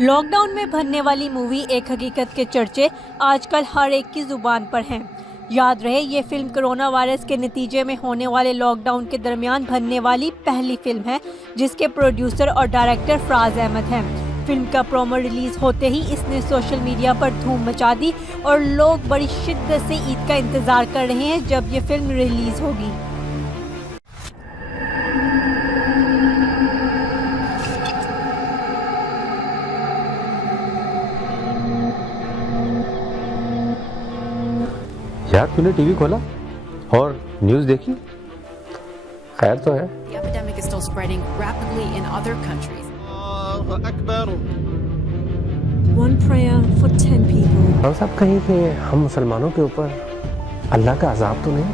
Lockdown में बनने वाली मूवी एक हकीकत के चर्चे आजकल हर एक की जुबान पर हैं। याद रहे, ये फिल्म कोरोना वायरस के नतीजे में होने वाले लॉकडाउन के दरमियान बनने वाली पहली फिल्म है जिसके प्रोड्यूसर और डायरेक्टर फराज अहमद हैं। फिल्म का प्रोमो रिलीज होते ही इसने सोशल मीडिया पर धूम मचा दी और लोग बड़ी शिद्दत से ईद का इंतजार कर रहे हैं जब ये फिल्म रिलीज होगी। यार तूने टीवी खोला और न्यूज़ देखी? खैर तो है। The epidemic is still spreading rapidly in other countries. One prayer for 10 people. हम सब कहीं कि हम मुसलमानों के ऊपर अल्लाह का अजाब तो नहीं?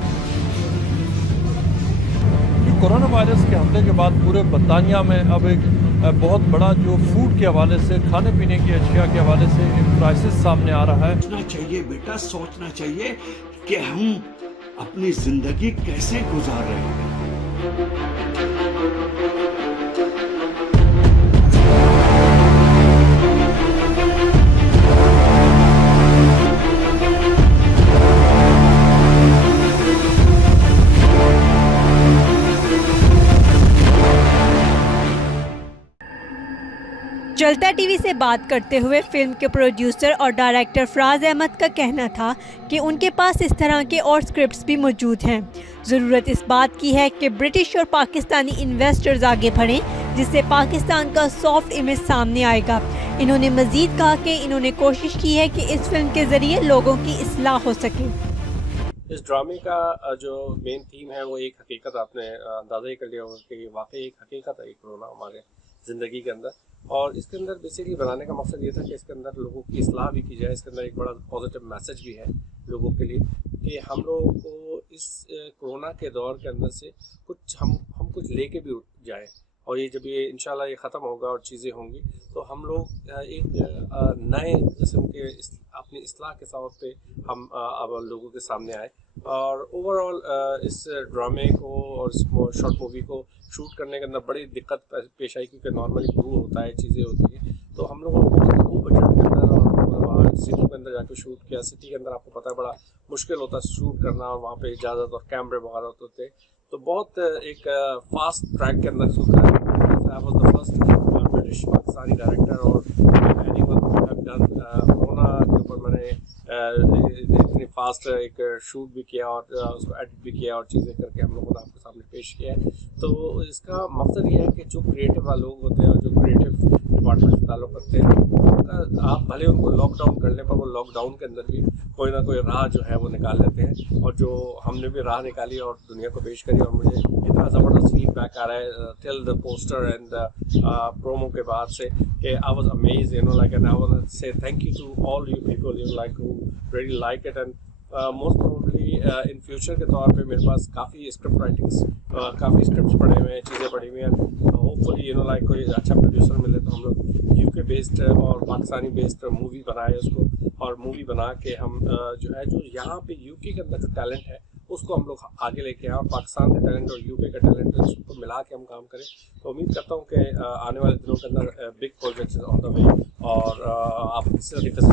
कोरोना वायरस के हमले के बाद पूरे बरतानिया में अब एक बहुत बड़ा जो फूड के हवाले से, खाने पीने की अशिया के हवाले से एक क्राइसिस सामने आ रहा है। सोचना चाहिए बेटा, सोचना चाहिए कि हम अपनी जिंदगी कैसे गुजार रहे हैं। चलता टीवी से बात करते हुए फिल्म के प्रोड्यूसर और डायरेक्टर फराज अहमद का कहना था कि उनके पास इस तरह के और स्क्रिप्ट्स भी मौजूद हैं। ज़रूरत इस बात की है कि ब्रिटिश और पाकिस्तानी इन्वेस्टर्स आगे बढ़ें जिससे पाकिस्तान का सॉफ्ट इमेज सामने आएगा। इन्होंने मज़ीद कहा कि इन्होंने कोशिश की है कि इस फिल्म के ज़रिए लोगों की इस्लाह हो सके। इस ड्रामे का जो मेन थीम है वो एक हकीकत, आपने अंदाज़ा ही कर लिया होगा कि वाकई एक हकीकत है कोरोना हमारे ज़िंदगी के अंदर। और इसके अंदर बेसिकली बनाने का मकसद ये था कि इसके अंदर लोगों की इस्लाह भी की जाए। इसके अंदर एक बड़ा पॉजिटिव मैसेज भी है लोगों के लिए कि हम लोगों को इस कोरोना के दौर के अंदर से कुछ हम कुछ लेके भी उठ जाएँ। और ये जब ये इंशाल्लाह ये ख़त्म होगा और चीज़ें होंगी तो हम लोग एक नए किस्म के अपनी इस्लाह के तौर पे हम अब लोगों के सामने आए। और ओवरऑल इस ड्रामे को और इस शॉर्ट मूवी को शूट करने के अंदर बड़ी दिक्कत पेश आई क्योंकि नॉर्मली क्रू होता है, चीज़ें होती हैं। तो हम लोगों को वो बजट के अंदर और वहाँ सिटी के अंदर जाकर शूट किया। सिटी के अंदर आपको पता है बड़ा मुश्किल होता है शूट करना, और वहाँ पे इजाज़त और कैमरे वगैरह होते थे। तो बहुत एक फास्ट ट्रैक के अंदर शूट करा। I was the first British Pakistani director और anyone who have done corona के ऊपर मैंने इतनी फास्ट एक शूट भी किया और उसको एडिट भी किया और चीज़ें करके हम लोगों ने आपके सामने पेश किया है। तो इसका मकसद ये है कि जो क्रिएटिव लोग होते हैं और जो क्रिएटिव डिपार्टमेंट से ताल्लुक़ रखते हैं, आप भले उनको लॉकडाउन करने पर वो लॉकडाउन के अंदर भी कोई ना कोई राह जो है वो निकाल लेते हैं। और जो हमने भी राह निकाली और दुनिया को पेश करी और मुझे इतना ज़बरदस्त फीडबैक आ रहा है till the poster and the promo के बाद से कि I was amazed, you know, like, and I want to say thank you to all you people you like who really like it. And most probably in future के तौर पे मेरे पास काफ़ी script writings, काफ़ी स्क्रिप्ट्स पढ़े हुए हैं, चीज़ें पढ़ी हुई हैं। होपफुली यू नो लाइक कोई अच्छा प्रोड्यूसर मिले तो हम लोग यूके बेस्ड और पाकिस्तानी बेस्ड मूवी बनाए उसको, और मूवी बना के हम जो है जो यहाँ पे यूके के अंदर जो टैलेंट है उसको हम लोग आगे लेके आए और पाकिस्तान का टैलेंट और यूके का टैलेंट उसको मिला के हम काम करें। तो उम्मीद करता हूँ कि आने वाले दिनों के अंदर big projects on the way और आप इस तरीके से